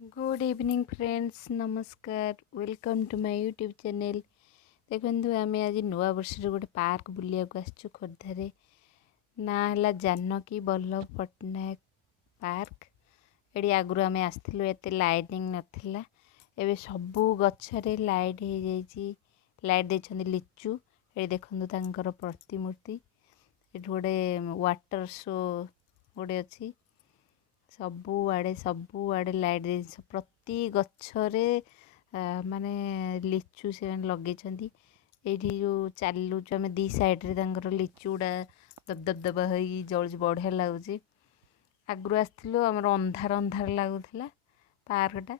Good evening friends, नमस्कार। Welcome to my YouTube channel. देखो आम आज नुआ वर्ष गोटे पार्क बुलिया आसचु खोर्धारे। ना है जानकी बल्लभ पट्टनायक पार्क। ये आगुरी आम आसलु एत लाइटिंग नाला। एबे सबू गचरे लाइट हो जाइए। लाइट देछंदी लिचु। ये देखो तांकर प्रतिमूर्ति। ये गोटे वाटर शो गोटे अच्छी। सबुआड़े लाइट दे प्रति गच्छरे माने लिचु से लगे। ये जो चलुँ आम दी साइड्रे लिचु गुड़ा दब हो जल बढ़िया लगुच। आगु आसलु आम अंधार अंधार लगुला पार्कटा।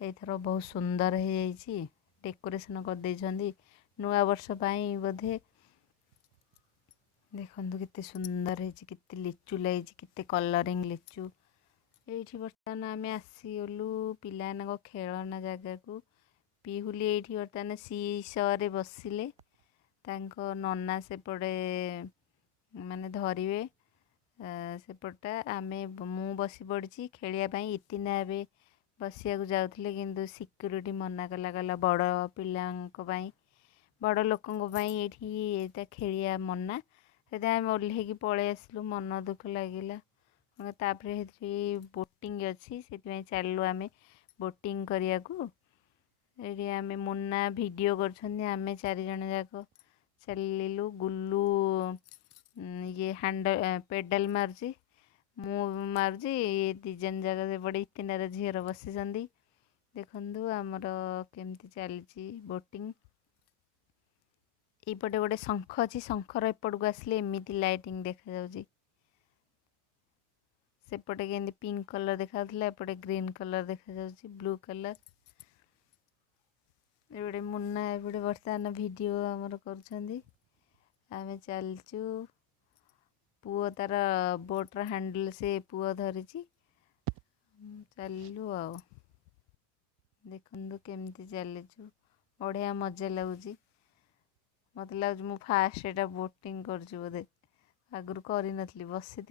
एथर बहुत सुंदर हो जाइए। डेकोरेशन कर नुआ वर्ष बोधे। देखो केते सुंदर है, केते लिचु लगी, केते कलरिंग लिचु। ये बर्तमान आम आसीगलु पिला खेलना जगह को। पिहुली ये बर्तमान सीसरे बसिले। नना सेपटे माने धरिवे सेपटा। आम मु बसी पड़ी खेलियापाई। इतिना ए बसिया जाऊे किंतु सिक्यूरीटी मना कला कला बड़ पिलांई बड़ लोकों ये खेलिया मना। से आम ओल्ल पलि आसलु। मन दुख लगिला। तापरे बोटिंग अच्छी से चलू आम बोटिंग करिया को। ये आम मुन्ना वीडियो कर चार जन जाक चलू। गुल्लू ये हैंडल पेडल मार्ची मु मार्ची। ये दिजन जाक से बड़े तीनार झीर बसी। देखु आमर केमती चली बोटिंग। यपटे गोटे शंख अच्छी। शंखर एपटू आसले एमती लाइटिंग देखा जाउची। सेपटे के पिंक कलर देखा एपटे ग्रीन कलर देखा जाउची, ब्लू कलर। ये मुन्ना एपटे बर्तमान वीडियो आमर कर आम चलचु। पुओ तार बोट्र हैंडल से पुओ धरी चलू आ। देखु केमती चलचु बढ़िया मजा लगुच। मत लगुच मु फास्ट एटा बोटिंग कर बोधे। आगुरी कर नी बसी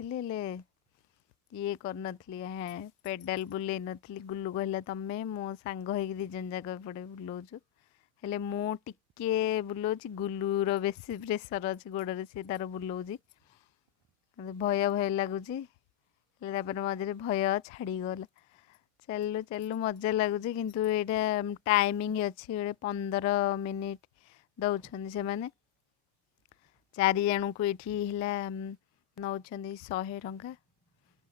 ये करनथली। हाँ पेडाल बुले नथली। गुल्लू कहला तमें मो सांग होइक दिजन जाक एपटे बुलाऊचु। हेले मु टिके बुलाऊची। गुल्लूर बेसी प्रेसर अच्छी गोड़े से तार बुलाऊची। भय भय लगुच। मझे भय छाड़गला। चलू चलू मजा लगुच। किंतु यहाँ टाइमिंग अच्छी 15 मिनिट दौरान से मैंने 4 जन को ये नौ 100 टंका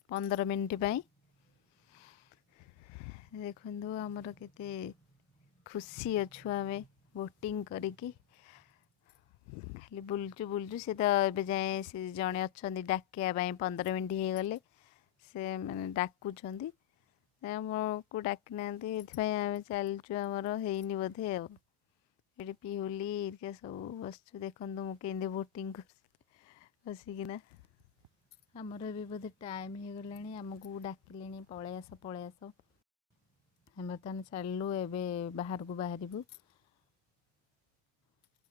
15 मिनिट पाई। देखु आमर केते खुशी अच्छु आम बोटिंग करिकी खाली बुलचु से तो ए जाए से जड़े अच्छा डाकिया 15 मिनिट हो गले से मैंने डाकुंट को डाक ना आम चलचु। आमर हैनी बोधे ये पिहुली इरिका सब बसचु। देखु मुझे बोटिंग कर बसिकिना। आमर भी बोधे टाइम हो गला। आमको डाकिले पलि आस बर्तमान चलू एबे बाहर को बाहरबू।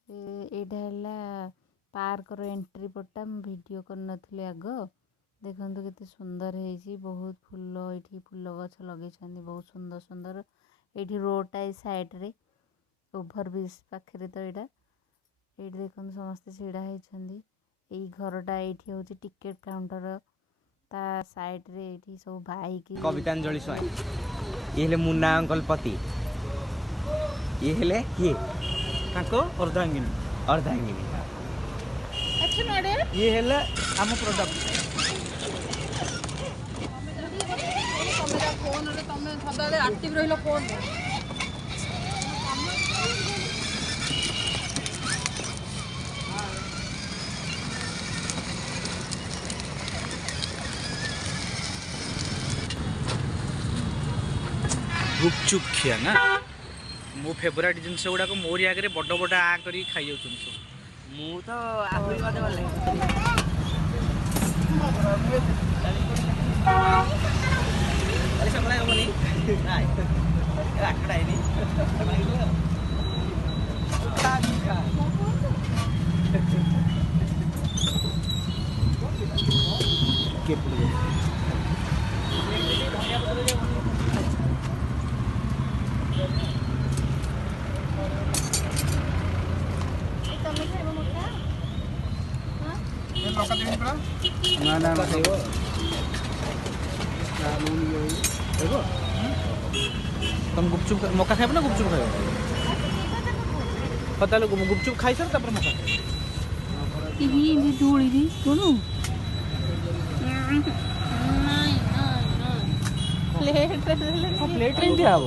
यहाँ पार्कर एंट्री पट्टा वीडियो कर आग। देखु केते सुंदर है। बहुत फूल ये फूल गछ लगे बहुत सुंदर सुंदर। ये रोडटा साइड्रे ओभर ब्रिज पाखे तो यहाँ ये देखो समस्ते ढड़ा होती। यही घरटा ये हूँ टिकेट काउंटर। ता साइड्रे ये सब बाइक कवितांजलि स्वाई। ये हेले मुन्ना अंकल पति। ये हेले किए अर्धांगिनी अर्धांगिनी। ये हेले आम प्रोडक्ट। फोन सदा एक्टिव रहिलो फोन। गुपचुप खिया ना मो फेवरेट जिनस गुड़ाक मोरी आगे बड़ बड़ आ कर खाई जाऊँ सब। मु तो आहुरी मते भल अरे सकला होनी नाय राखडाइनी के ନା ନା ଖାଇବ ତମେ ଗୁପଚୁପ ମକା ଖାଇବ ନା ଗୁପଚୁପ ଖାଇବ? ହଁ ତାହେଲେ ଗୁପଚୁପ ଖାଇସାର ତାପରେ ମକା ଖାଇବ। ପ୍ଲେଟ୍ରେ ହିଁ ଦିଆହବ।